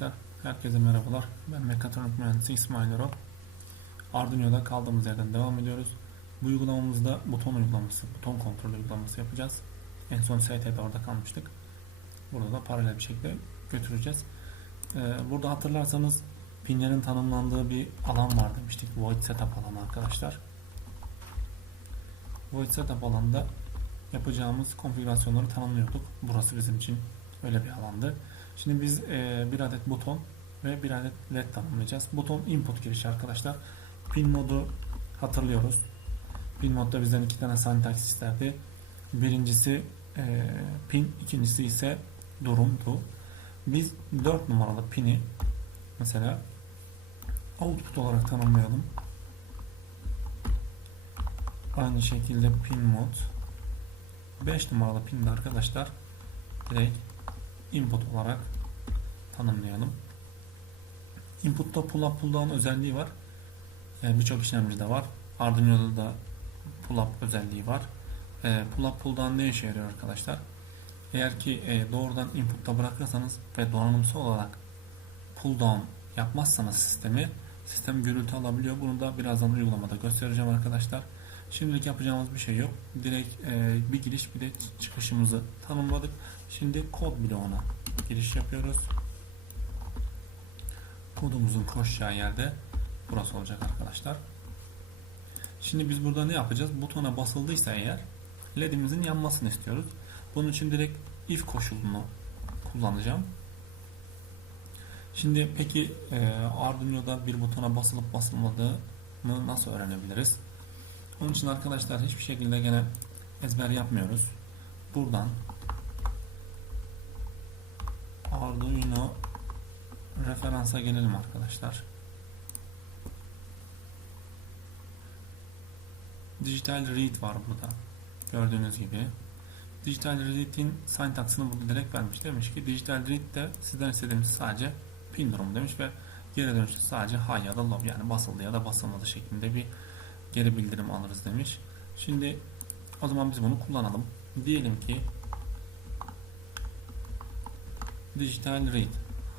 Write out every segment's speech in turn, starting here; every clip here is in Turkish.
Arkadaşlar, herkese merhabalar. Ben mekatronik mühendisi İsmail Erol. Arduino'da kaldığımız yerden devam ediyoruz. Bu uygulamamızda buton uygulaması, buton kontrol uygulaması yapacağız. En son ST'de orada kalmıştık. Burada da paralel bir şekilde götüreceğiz. Ee, burada hatırlarsanız pinlerin tanımlandığı bir alan var demiştik. Void Setup alanı arkadaşlar. Void Setup alanında yapacağımız konfigürasyonları tanımlıyorduk. Burası bizim için öyle bir alandı. Şimdi biz e, bir adet buton ve bir adet led tanımlayacağız. Buton input girişi arkadaşlar. Pin modu hatırlıyoruz. Pin modda bizden iki tane syntax isterdi. Birincisi e, pin, ikincisi ise durumdu. Biz 4 numaralı pini mesela output olarak tanımlayalım. Aynı şekilde pin mod 5 numaralı pinde arkadaşlar direkt input olarak tanımlayalım. Input'ta pull up pull down özelliği var. Yani Birçok işlemcide var. Arduino'da da pull up özelliği var. E, pull up pull down ne işe yarıyor arkadaşlar? Eğer ki e, doğrudan input'ta bırakırsanız ve donanımsal olarak pull down yapmazsanız sistemi sistem gürültü alabiliyor. Bunu da birazdan uygulamada göstereceğim arkadaşlar. Şimdilik yapacağımız bir şey yok. Direkt e, bir giriş bir de çıkışımızı tanımladık. Şimdi kod bloğuna giriş yapıyoruz. Kodumuzun koşacağı yerde burası olacak arkadaşlar. Şimdi biz burada ne yapacağız? Butona basıldıysa eğer ledimizin yanmasını istiyoruz. Bunun için direkt if koşulunu kullanacağım. Şimdi peki e, Arduino'da bir butona basılıp basılmadığını nasıl öğrenebiliriz? Onun için arkadaşlar hiçbir şekilde gene ezber yapmıyoruz. Buradan Arduino referansa gelelim arkadaşlar. Digital read var burada. Gördüğünüz gibi. Digital read'in syntax'ını burada direkt vermiş. Demiş ki digital read de sizden istediğimiz sadece pin durumu demiş ve geri dönüşte sadece high ya da low yani basıldı ya da basılmadı şeklinde bir geri bildirim alırız demiş. Şimdi o zaman biz bunu kullanalım. Diyelim ki Digital Read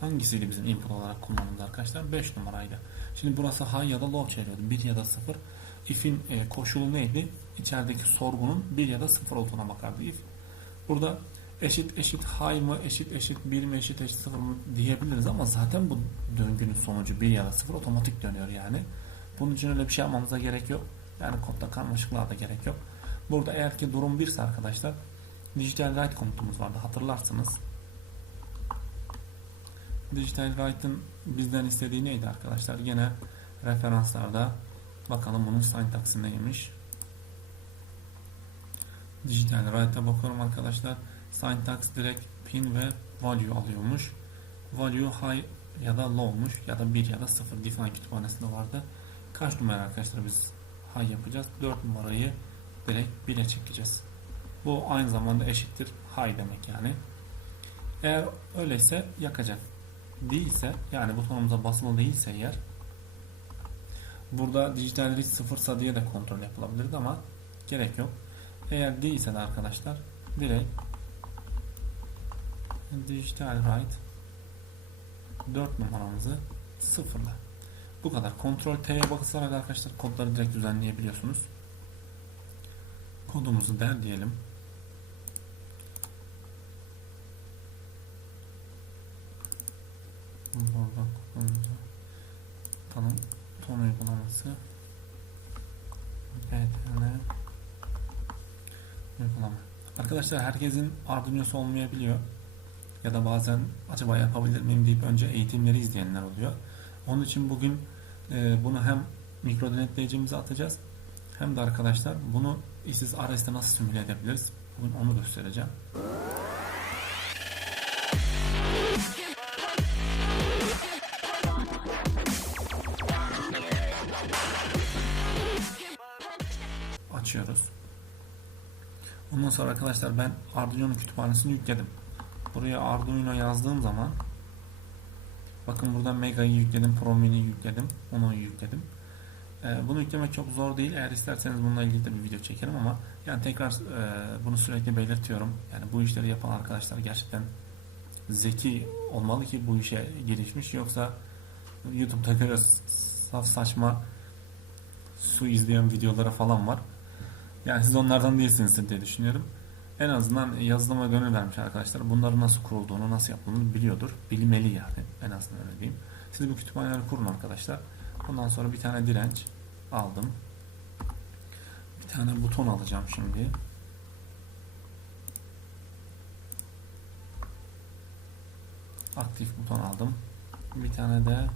hangisiydi bizim input olarak kullandığımız arkadaşlar? 5 numaraydı. Şimdi burası high ya da low çeviriyordu. 1 ya da 0. If'in e, koşulu neydi? İçerideki sorgunun 1 ya da 0 olduğuna bakardı if. Burada eşit eşit high mı eşit eşit 1 mi eşit eşit 0 mı diyebiliriz ama zaten bu döngünün sonucu 1 ya da 0 otomatik dönüyor yani. Bunun için öyle bir şey yapmamıza gerek yok. Yani kodda karmaşıklığa da gerek yok. Burada eğer ki durum 1 ise arkadaşlar digital write komutumuz vardı hatırlarsınız. Digital write'ın bizden istediği neydi arkadaşlar? Yine referanslarda bakalım bunun syntax'ı neymiş. Digital write'a bakıyorum arkadaşlar. Syntax direkt pin ve value alıyormuş. Value high ya da low'muş ya da 1 ya da 0 define kütüphanesinde vardı. Kaç numara arkadaşlar biz high yapacağız? 4 numarayı direkt 1'e çekeceğiz. Bu aynı zamanda eşittir high demek yani. Eğer öyleyse yakacak. Değilse yani butonumuza basılı değilse eğer burada dijital read sıfırsa diye de kontrol yapılabilirdi ama gerek yok. Eğer değilse de arkadaşlar direkt dijital write 4 numaramızı sıfırla. Bu kadar. Kontrol T'ye basılarak arkadaşlar kodları direkt düzenleyebiliyorsunuz. Kodumuzu der diyelim. Burada kodumuzu tanım ton uygulaması BTN uygulama. Arkadaşlar herkesin Arduino'su olmayabiliyor. Ya da bazen acaba yapabilir miyim deyip önce eğitimleri izleyenler oluyor. Onun için bugün e, bunu hem mikro denetleyicimize atacağız hem de arkadaşlar bunu işsiz RS'de nasıl simüle edebiliriz? Bugün onu göstereceğim. Açıyoruz. Ondan sonra arkadaşlar ben Arduino kütüphanesini yükledim. Buraya Arduino yazdığım zaman bakın burada Mega'yı yükledim, Pro Mini'yi yükledim, onu yükledim. Ee, bunu yüklemek çok zor değil. Eğer isterseniz bununla ilgili de bir video çekerim ama yani tekrar e, bunu sürekli belirtiyorum. Yani bu işleri yapan arkadaşlar gerçekten zeki olmalı ki bu işe girişmiş yoksa YouTube'da göre saf saçma su izleyen videolara falan var. Yani siz onlardan değilsiniz diye düşünüyorum. En azından yazılıma gönül vermiş arkadaşlar. Bunları nasıl kurulduğunu, nasıl yapıldığını biliyordur. Bilmeli yani. En azından öyle diyeyim. Siz bu kütüphaneleri kurun arkadaşlar. Ondan sonra bir tane direnç aldım. Bir tane buton alacağım şimdi. Aktif buton aldım. Bir tane de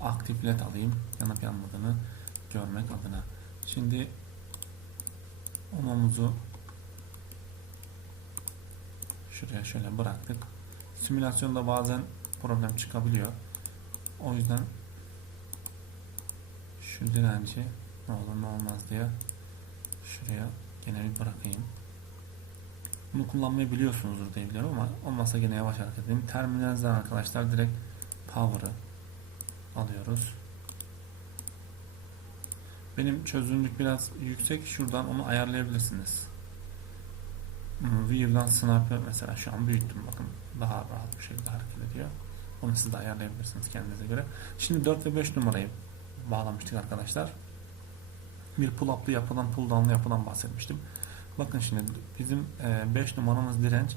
aktif led alayım. Yanıp yanmadığını görmek adına. Şimdi onumuzu şuraya şöyle bıraktık. Simülasyonda bazen problem çıkabiliyor. O yüzden şu direnci ne olur ne olmaz diye şuraya gene bir bırakayım. Bunu kullanmayı biliyorsunuzdur diye biliyorum ama olmazsa gene yavaş hareket edeyim. Terminalden arkadaşlar direkt power'ı alıyoruz. Benim çözünürlük biraz yüksek. Şuradan onu ayarlayabilirsiniz. View'dan sniper mesela şu an büyüttüm bakın. Daha rahat bir şekilde hareket ediyor. Onu siz de ayarlayabilirsiniz kendinize göre. Şimdi 4 ve 5 numarayı bağlamıştık arkadaşlar. Bir pull up'lı yapıdan pull down'lı yapıdan bahsetmiştim. Bakın şimdi bizim 5 numaramız direnç.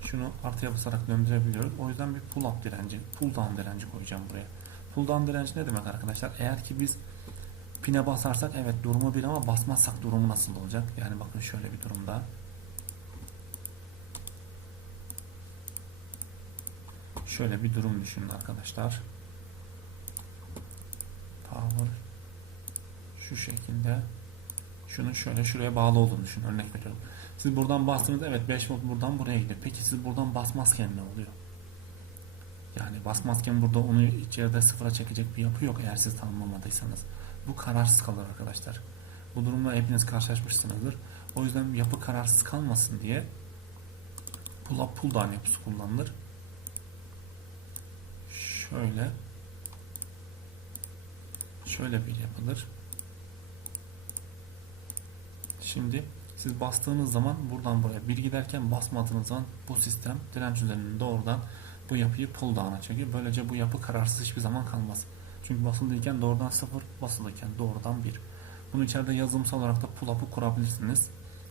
Şunu artıya basarak döndürebiliyoruz. O yüzden bir pull up direnci, pull down direnci koyacağım buraya. Pull down direnci ne demek arkadaşlar? Eğer ki biz pine basarsak evet durumu bir ama basmazsak durumu nasıl olacak? Yani bakın şöyle bir durumda. Şöyle bir durum düşünün arkadaşlar. Power şu şekilde şunun şöyle şuraya bağlı olduğunu düşünün. Örnek veriyorum. Siz buradan bastınız evet 5 volt buradan buraya gidiyor. Peki siz buradan basmazken ne oluyor? Yani basmazken burada onu içeride sıfıra çekecek bir yapı yok eğer siz tanımlamadıysanız. Bu kararsız kalır arkadaşlar. Bu durumla hepiniz karşılaşmışsınızdır. O yüzden yapı kararsız kalmasın diye pull up pull down yapısı kullanılır. Şöyle şöyle bir yapılır. Şimdi siz bastığınız zaman buradan buraya bir giderken basmadığınız zaman bu sistem direnç üzerinden doğrudan bu yapıyı pull down'a çekiyor. Böylece bu yapı kararsız hiçbir zaman kalmaz. Çünkü basılıyken doğrudan 0, basılıyken doğrudan 1. Bunu içeride yazılımsal olarak da pull up'ı kurabilirsiniz.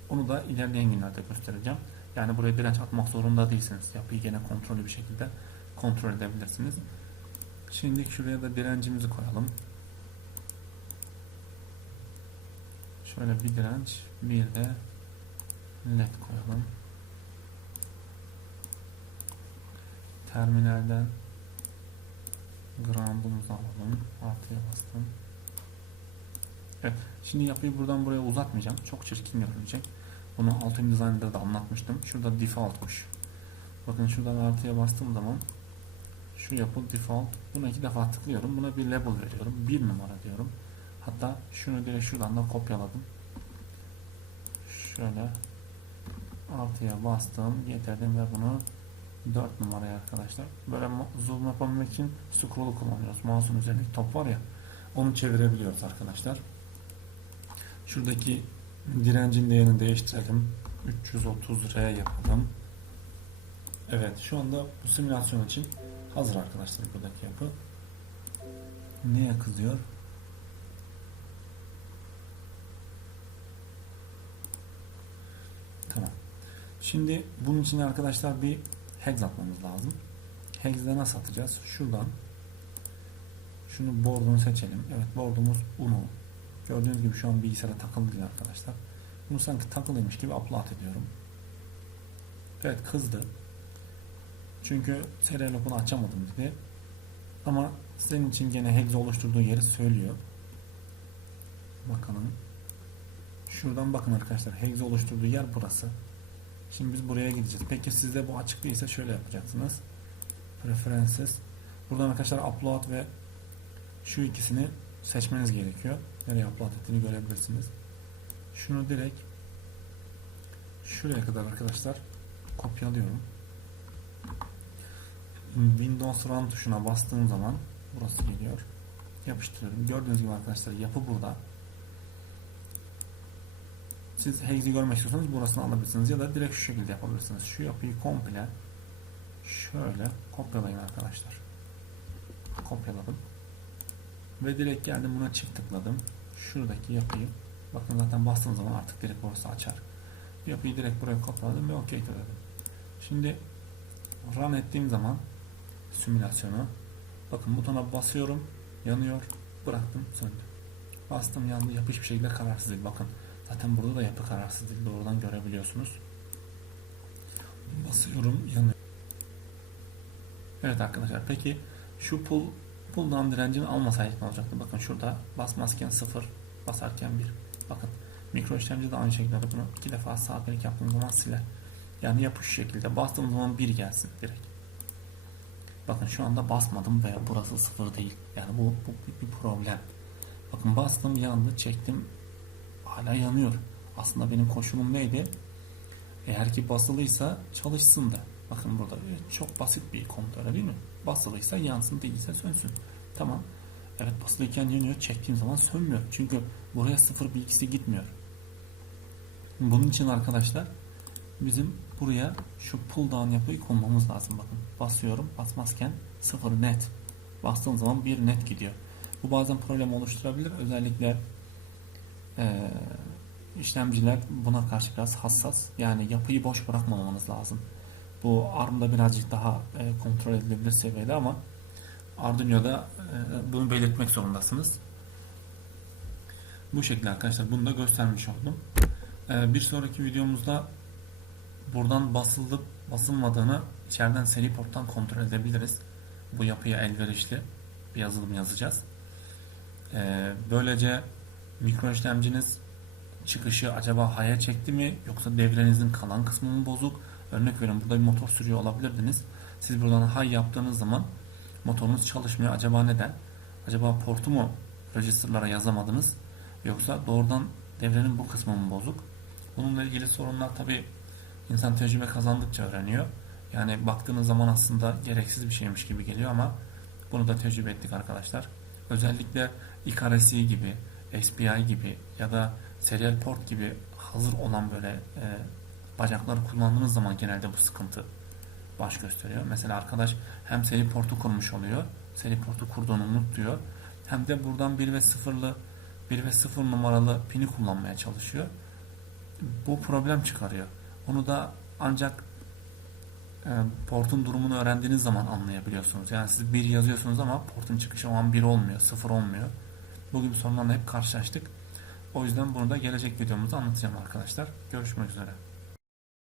Onu da ilerleyen günlerde göstereceğim. Yani buraya direnç atmak zorunda değilsiniz. Yapıyı gene kontrollü bir şekilde kontrol edebilirsiniz. Şimdi şuraya da direncimizi koyalım. Şöyle bir direnç, bir de led koyalım. Terminalden ground'umuzu alalım. Artıya bastım. Evet. Şimdi yapıyı buradan buraya uzatmayacağım. Çok çirkin görünecek. Bunu Ultimate Designer'da da anlatmıştım. Şurada default'muş. Bakın şuradan artıya bastığım zaman şu yapı default. Buna iki defa tıklıyorum. Buna bir label veriyorum. Bir numara diyorum. Hatta şunu direkt şuradan da kopyaladım. Şöyle artıya bastım. Getirdim ve bunu 4 numaraya arkadaşlar. Böyle zoom yapabilmek için scroll'u kullanıyoruz. Mouse'un üzerindeki top var ya onu çevirebiliyoruz arkadaşlar. Şuradaki direncin değerini değiştirelim. 330R yapalım. Evet şu anda bu simülasyon için hazır arkadaşlar buradaki yapı. Neye kızıyor? Tamam. Şimdi bunun için arkadaşlar bir hex atmamız lazım. Hex'de nasıl atacağız? Şuradan şunu board'unu seçelim. Evet board'umuz Uno. Gördüğünüz gibi şu an bilgisayara takılı değil arkadaşlar. Bunu sanki takılıymış gibi upload ediyorum. Evet kızdı. Çünkü serial loop'unu açamadım dedi. Ama senin için gene hex oluşturduğu yeri söylüyor. Bakalım. Şuradan bakın arkadaşlar. Hex oluşturduğu yer burası. Şimdi biz buraya gideceğiz. Peki sizde bu açık değilse şöyle yapacaksınız. Preferences. Buradan arkadaşlar upload ve şu ikisini seçmeniz gerekiyor. Nereye upload ettiğini görebilirsiniz. Şunu direkt şuraya kadar arkadaşlar kopyalıyorum. Windows Run tuşuna bastığım zaman burası geliyor. Yapıştırıyorum. Gördüğünüz gibi arkadaşlar yapı burada. Siz hex'i görmek istiyorsanız burasını alabilirsiniz ya da direkt şu şekilde yapabilirsiniz. Şu yapıyı komple şöyle kopyalayın arkadaşlar. Kopyaladım. Ve direkt geldim buna çift tıkladım. Şuradaki yapıyı bakın zaten bastığınız zaman artık direkt orası açar. Yapıyı direkt buraya kopyaladım ve OK dedim. Şimdi run ettiğim zaman simülasyonu bakın butona basıyorum yanıyor bıraktım söndü. Bastım yandı yapı hiçbir şekilde kararsız değil. Bakın zaten burada da yapı kararsız değil. Doğrudan görebiliyorsunuz. Basıyorum yanıyor. Evet arkadaşlar peki şu pull pull down direncini almasaydık ne olacaktı? Bakın şurada basmazken 0 basarken 1. Bakın mikro işlemci de aynı şekilde bunu iki defa sağ yaptığım zaman siler. Yani yapı şu şekilde bastığım zaman 1 gelsin direkt. Bakın şu anda basmadım ve burası 0 değil. Yani bu, bu bir problem. Bakın bastım yandı çektim hala yanıyor. Aslında benim koşulum neydi? Eğer ki basılıysa çalışsın da. Bakın burada çok basit bir komut öyle değil mi? Basılıysa yansın değilse sönsün. Tamam. Evet basılıyken yanıyor. Çektiğim zaman sönmüyor. Çünkü buraya sıfır bilgisi gitmiyor. Bunun için arkadaşlar bizim buraya şu pull down yapıyı konmamız lazım. Bakın basıyorum. Basmazken sıfır net. Bastığım zaman bir net gidiyor. Bu bazen problem oluşturabilir. Özellikle eee işlemciler buna karşı biraz hassas. Yani yapıyı boş bırakmamanız lazım. Bu ARM'da birazcık daha e, kontrol edilebilir seviyede ama Arduino'da e, bunu belirtmek zorundasınız. Bu şekilde arkadaşlar bunu da göstermiş oldum. E, bir sonraki videomuzda buradan basılıp basılmadığını içeriden seri porttan kontrol edebiliriz. Bu yapıya elverişli bir yazılım yazacağız. E, böylece mikro işlemciniz çıkışı acaba haya çekti mi yoksa devrenizin kalan kısmı mı bozuk? Örnek verin burada bir motor sürüyor olabilirdiniz. Siz buradan hay yaptığınız zaman motorunuz çalışmıyor. Acaba neden? Acaba portu mu registerlara yazamadınız? Yoksa doğrudan devrenin bu kısmı mı bozuk? Bununla ilgili sorunlar tabi insan tecrübe kazandıkça öğreniyor. Yani baktığınız zaman aslında gereksiz bir şeymiş gibi geliyor ama bunu da tecrübe ettik arkadaşlar. Özellikle iCarSI gibi, SPI gibi ya da serial port gibi hazır olan böyle e, bacakları kullandığınız zaman genelde bu sıkıntı baş gösteriyor. Mesela arkadaş hem seri portu kurmuş oluyor. Seri portu kurduğunu unutuyor. Hem de buradan 1 ve 0'lı 1 ve 0 numaralı pini kullanmaya çalışıyor. Bu problem çıkarıyor. Onu da ancak e, portun durumunu öğrendiğiniz zaman anlayabiliyorsunuz. Yani siz 1 yazıyorsunuz ama portun çıkışı o an 1 olmuyor, 0 olmuyor. Bu gibi sorunlarla hep karşılaştık. O yüzden bunu da gelecek videomuzda anlatacağım arkadaşlar. Görüşmek üzere.